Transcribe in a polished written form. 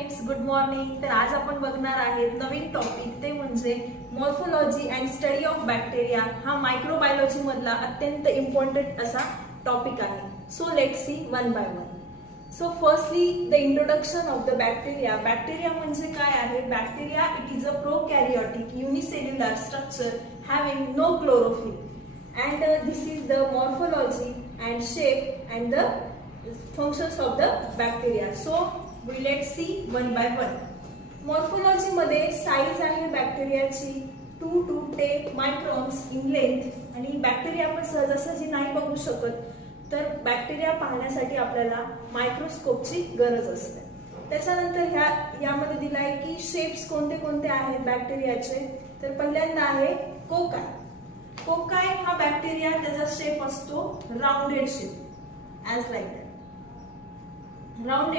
Friends, good morning. तर आज आपण बघणार आहेत नवीन टॉपिक, ते म्हणजे morphology and study of bacteria. हा मायक्रोबायोलॉजी मधला अत्यंत इम्पॉर्टंट असा टॉपिक आहे. So let's see one by one. So firstly the introduction of the bacteria. Bacteria म्हणजे काय आहे? Bacteria it is a prokaryotic unicellular structure having no chlorophyll and this is the morphology and shape and the functions of the bacteria. So we let's see one by one. Morphology मध्ये size आहे बॅक्टेरियाची 2 to 10 मायक्रॉन्स in length. आणि bacteria आपण सहजासहजी नाही बघू शकत, तर bacteria पाहण्यासाठी आपल्याला मायक्रोस्कोपची गरज असते. त्याच्यानंतर यामध्ये दिला आहे की शेप्स कोणते कोणते आहेत बॅक्टेरियाचे. तर पहिल्यांदा आहे कोकाय. कोकाय हा बॅक्टेरिया, त्याचा शेप असतो rounded shape, as like that. Rounded